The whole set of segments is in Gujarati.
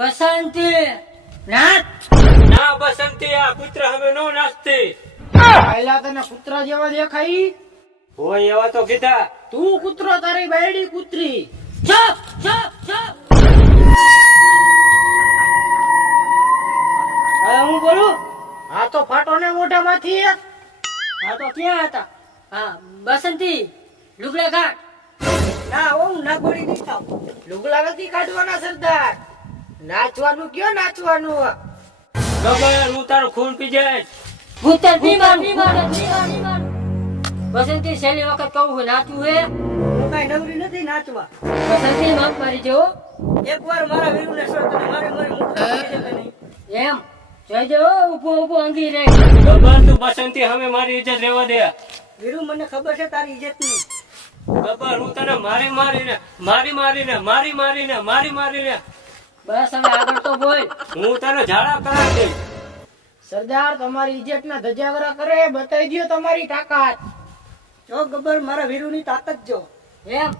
બસંતી નાચ ના બસંતી, આ પુત્ર હવે નો નાચતી. પહેલા તને કૂતરા જેવા દેખાઈ. હોય એવા તો કીધા. તું કૂતરો, તારી બાયડી કૂતરી. ચપ ચપ ચપ. હવે હું બોલું? હા તો ફાટો ને મોઢામાંથી. હા તો ક્યાં હતા? હા બસંતી લુગડા કાઢ. ના હું નાગોડી નહીં થાવ. લુગડા નથી કાઢવાના સરદાર. નાચવાનું કયો નાચવાનું? ગબર, હું તારું ખૂન પી જાય. ભૂતર બીમાર બસંતી છેલ્લી વખત કહું છું, નાચવું હે? હું કઈ નવરી નથી નાચવા. બસંતી માફ મારી જેવો એકવાર મારા વીરુને શોધ અને મારી મુઠ્ઠી કરી દે કે નહીં? એમ જોઈ દે. ઉભો ઉભો અંગી રે. ગબર, તું બસંતી હવે મારી ઇજ્જત રહેવા દે. વીરુ, મને ખબર છે તારી ઇજ્જત ની. ગબર, હું તને મારી મારીને બસ હવે આગળ તો બોલ. હું તને ઝાડા કરાવી દઈશ. સરદાર, તમારી ઇજ્જત ના ધજાગરા કરે. બતાવી દો તમારી તાકાત. જો ગબ્બર, મારા વીરુ ની તાકાત જો. એમ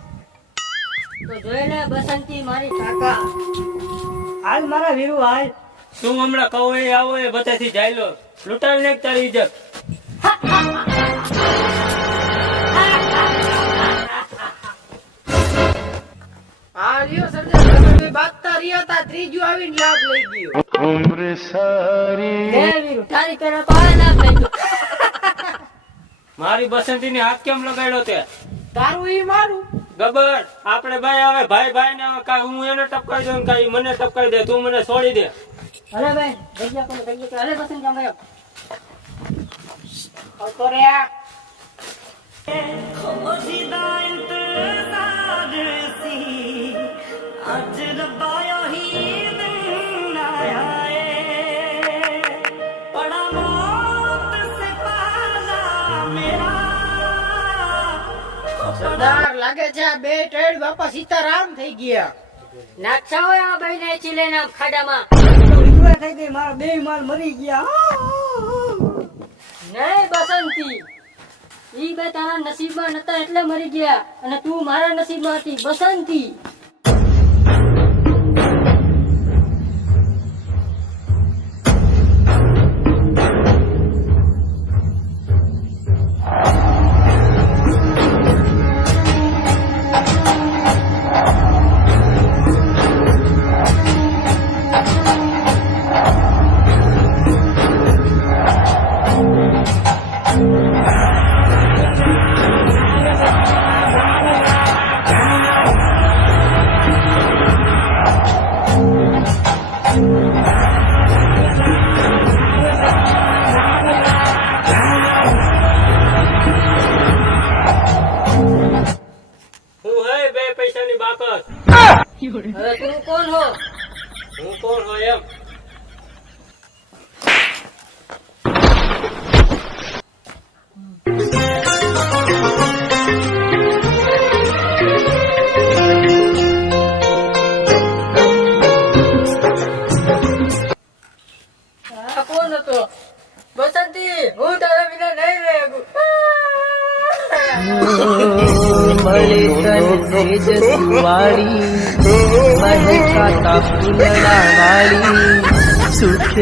તો જોઈ લે બસંતી મારી તાકાત. હાલ મારા વીરુ હાલ. તું હમણાં કહો એ આવો એ બધાથી જાય લો. લૂંટાવી નાખ તારી ઇજ્જત. હા લ્યો સરદાર, તમે બે બાતતા રહ્યા હતા, ત્રીજું આવીને લાભ લઈ ગયો. લે વીરુ, તારી પેલા તો આ લાભ લઈ ગયો. મારી બસંતી ની હાથ કેમ લગાડ્યો તે? તારું ઈ મારું. ગબર, આપણે ભાઈ આવે, ભાઈ ને આવે. કાંઈ હું એને ટપકાઈ દઉં, કાંઈ મને ટપકાઈ દે. તું મને છોડી દે. અરે ભાઈ ભૈયા કોને ભૈયા અરે બસંતી આમ ગયો. આવતો રહ્યા. સરદાર, લાગે છે આ બે ટેડ બાપા સીતારામ થઈ ગયા. નાચા હોય આ ભાઈ ને ચીલે નામ ખાડામાં. વિધવા થઈ ગઈ, મારા બે માલ મરી ગયા. નહીં બસંતી, ઈ બે તારા નસીબમાં નતા એટલે મરી ગયા, અને તું મારા નસીબમાં હતી બસંતી. હું હે બે પૈસાની બાકસ. હવે તું કોણ હો? હું કોણ હોય એમ? આ કોણ હતો? બસંતી, હું તારા વિના નહીં રહી શકું. મળે તન તેજસ્વાળી મહેકાતા ફૂલડા વાળી સુખ